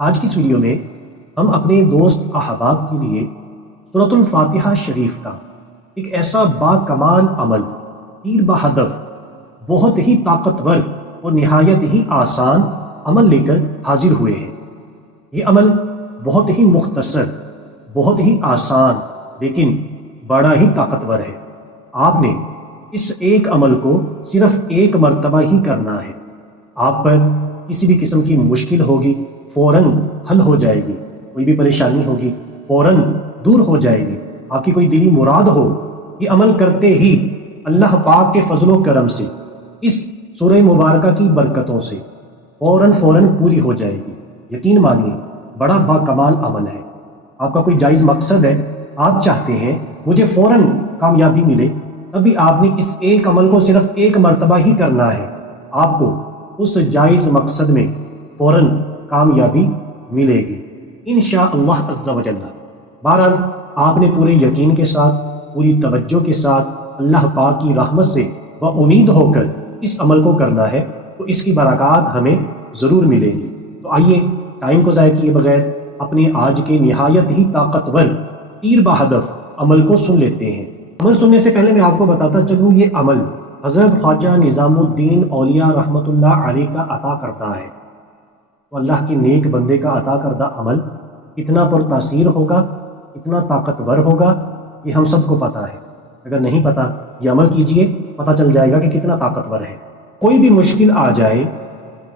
آج کی اس ویڈیو میں ہم اپنے دوست احباب کے لیے سورۃ الفاتحہ شریف کا ایک ایسا با کمال عمل، تیر بہدف، بہت ہی طاقتور اور نہایت ہی آسان عمل لے کر حاضر ہوئے ہیں۔ یہ عمل بہت ہی مختصر، بہت ہی آسان لیکن بڑا ہی طاقتور ہے۔ آپ نے اس ایک عمل کو صرف ایک مرتبہ ہی کرنا ہے۔ آپ پر کسی بھی قسم کی مشکل ہوگی فوراً حل ہو جائے گی، کوئی بھی پریشانی ہوگی فوراً دور ہو جائے گی، آپ کی کوئی دلی مراد ہو، یہ عمل کرتے ہی اللہ پاک کے فضل و کرم سے، اس سورہ مبارکہ کی برکتوں سے فوراً پوری ہو جائے گی۔ یقین مانیے بڑا با کمال عمل ہے۔ آپ کا کوئی جائز مقصد ہے، آپ چاہتے ہیں مجھے فوراً کامیابی ملے، تبھی آپ نے اس ایک عمل کو صرف ایک مرتبہ ہی کرنا ہے، آپ کو اس جائز مقصد میں فوراً کامیابی ملے گی انشاءاللہ عز و جل۔ بہرحال آپ نے پورے یقین کے ساتھ، پوری توجہ کے ساتھ اللہ پاک کی رحمت سے امید ہو کر اس عمل کو کرنا ہے، تو اس کی برکات ہمیں ضرور ملے گی۔ تو آئیے ٹائم کو ضائع کیے بغیر اپنے آج کے نہایت ہی طاقتور تیر بہدف عمل کو سن لیتے ہیں۔ عمل سننے سے پہلے میں آپ کو بتاتا چلوں، یہ عمل حضرت خواجہ نظام الدین اولیاء رحمۃ اللہ علیہ کا عطا کرتا ہے۔ تو اللہ کے نیک بندے کا عطا کردہ عمل کتنا پر تاثیر ہوگا، کتنا طاقتور ہوگا، یہ ہم سب کو پتہ ہے۔ اگر نہیں پتہ یہ عمل کیجئے، پتہ چل جائے گا کہ کتنا طاقتور ہے۔ کوئی بھی مشکل آ جائے،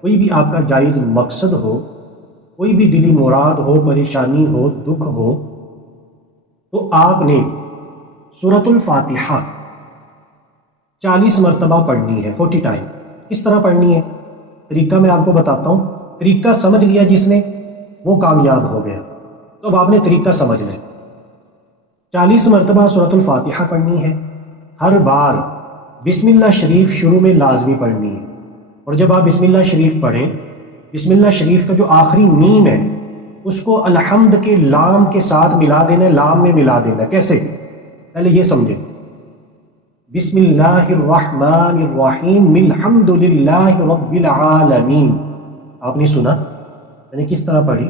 کوئی بھی آپ کا جائز مقصد ہو، کوئی بھی دلی مراد ہو، پریشانی ہو، دکھ ہو، تو آپ نے سورۃ الفاتحہ 40 مرتبہ پڑھنی ہے، 40 ٹائم۔ کس طرح پڑھنی ہے؟ طریقہ میں آپ کو بتاتا ہوں۔ طریقہ سمجھ لیا جس نے، وہ کامیاب ہو گیا۔ تو اب آپ نے طریقہ سمجھ لیں۔ 40 مرتبہ سورۃ الفاتحہ پڑھنی ہے۔ ہر بار بسم اللہ شریف شروع میں لازمی پڑھنی ہے، اور جب آپ بسم اللہ شریف پڑھیں، بسم اللہ شریف کا جو آخری میم ہے اس کو الحمد کے لام کے ساتھ ملا دینا ہے، لام میں ملا دینا ہے۔ کیسے؟ پہلے یہ سمجھیں۔ بسم اللہ الرحمن الرحیم الحمد للہ رب العالمین۔ آپ نے سنا میں نے کس طرح پڑھی؟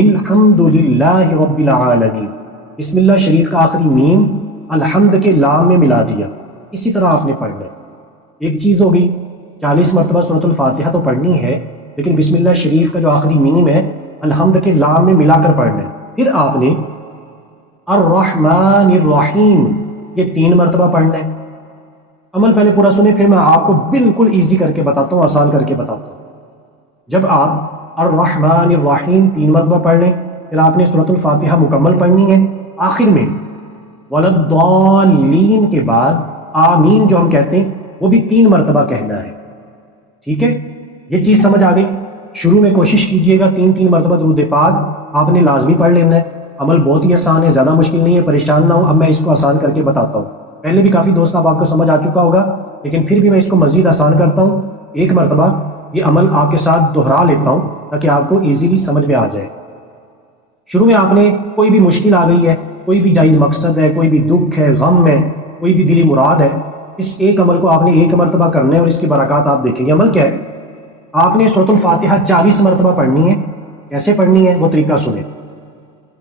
الحمد للہ رب العالمین۔ بسم اللہ شریف کا آخری میم الحمد کے لام میں ملا دیا۔ اسی طرح آپ نے پڑھنا ہے۔ ایک چیز ہوگی، 40 مرتبہ سورۃ الفاتحہ تو پڑھنی ہے، لیکن بسم اللہ شریف کا جو آخری میم ہے الحمد کے لام میں ملا کر پڑھنا ہے۔ پھر آپ نے الرحمن الرحیم یہ 3 مرتبہ پڑھنا ہے۔ عمل پہلے پورا سنیں، پھر میں آپ کو بالکل ایزی کر کے بتاتا ہوں، آسان کر کے بتاتا ہوں۔ جب آپ الرحمن الرحیم 3 مرتبہ پڑھ لیں، پھر آپ نے سورۃ الفاتحہ مکمل پڑھنی ہے۔ آخر میں ولضالین کے بعد آمین جو ہم کہتے ہیں وہ بھی 3 مرتبہ کہنا ہے۔ ٹھیک ہے، یہ چیز سمجھ آ گئی؟ شروع میں کوشش کیجئے گا 3 مرتبہ درود پاک آپ نے لازمی پڑھ لینا ہے۔ عمل بہت ہی آسان ہے، زیادہ مشکل نہیں ہے، پریشان نہ ہو۔ اب میں اس کو آسان کر کے بتاتا ہوں۔ پہلے بھی کافی دوست آپ کو سمجھ آ چکا ہوگا، لیکن پھر بھی میں اس کو مزید آسان کرتا ہوں۔ ایک مرتبہ یہ عمل آپ کے ساتھ دہرا لیتا ہوں تاکہ آپ کو ایزیلی سمجھ میں آ جائے۔ شروع میں آپ نے کوئی بھی مشکل آ گئی ہے، کوئی بھی جائز مقصد ہے، کوئی بھی دکھ ہے، غم ہے، کوئی بھی دلی مراد ہے، اس ایک عمل کو آپ نے ایک مرتبہ کرنا ہے اور اس کی برکات آپ دیکھیں گے۔ عمل کیا ہے؟ آپ نے سورۃ الفاتحہ 40 مرتبہ پڑھنی ہے۔ کیسے پڑھنی ہے وہ طریقہ سنیں۔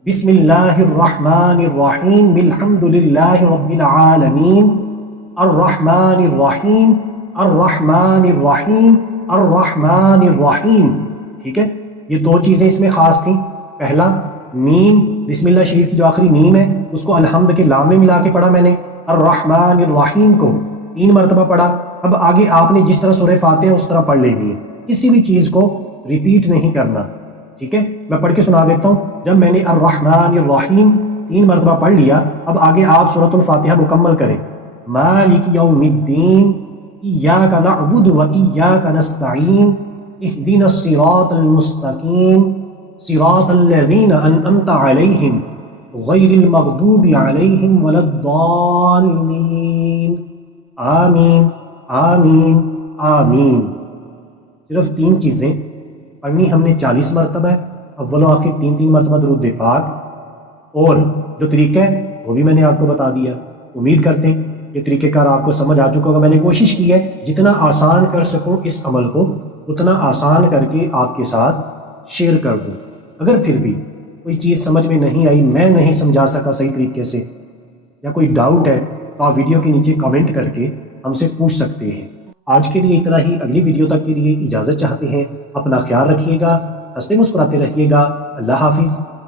بسم اللہ الرحمن الرحیم الحمد للہ رب العالمین الرحمن الرحیم الرحمن الرحیم الرحمن الرحیم۔ ٹھیک ہے، یہ 2 چیزیں اس میں خاص تھیں۔ پہلا میم، بسم اللہ شریف کی جو آخری میم ہے اس کو الحمد کے لام میں ملا کے پڑھا میں نے۔ الرحمن الرحیم کو 3 مرتبہ پڑھا۔ اب آگے آپ نے جس طرح سورہ فاتحہ اس طرح پڑھ لینی ہے، کسی بھی چیز کو ریپیٹ نہیں کرنا۔ ٹھیک ہے، میں پڑھ کے سنا دیتا ہوں۔ جب میں نے الرحمن الرحیم 3 مرتبہ پڑھ لیا، اب آگے آپ سورۃ الفاتحہ مکمل کریں۔ مالک یوم الدین ایاک نعبد و ایاک نستعین اہدنا الصراط المستقیم صراط الذین انعمت علیہم غیر المغضوب علیہم ولا الضالین۔ آمین آمین آمین۔ صرف 3 چیزیں پڑھنی ہم نے 40 مرتبہ ہے، اول و آخر 3 مرتبہ درود پاک، اور جو طریقہ ہے وہ بھی میں نے آپ کو بتا دیا۔ امید کرتے ہیں یہ طریقہ کار آپ کو سمجھ آ چکا ہوگا۔ میں نے کوشش کی ہے جتنا آسان کر سکوں اس عمل کو اتنا آسان کر کے آپ کے ساتھ شیئر کر دوں۔ اگر پھر بھی کوئی چیز سمجھ میں نہیں آئی، میں نہیں سمجھا سکا صحیح طریقے سے، یا کوئی ڈاؤٹ ہے، تو آپ ویڈیو کے نیچے کامنٹ کر کے ہم سے پوچھ سکتے ہیں۔ آج کے لیے اتنا ہی، اگلی ویڈیو تک کے لیے اجازت چاہتے ہیں۔ اپنا خیال رکھیے گا، ہنستے مسکراتے رہیے گا۔ اللہ حافظ۔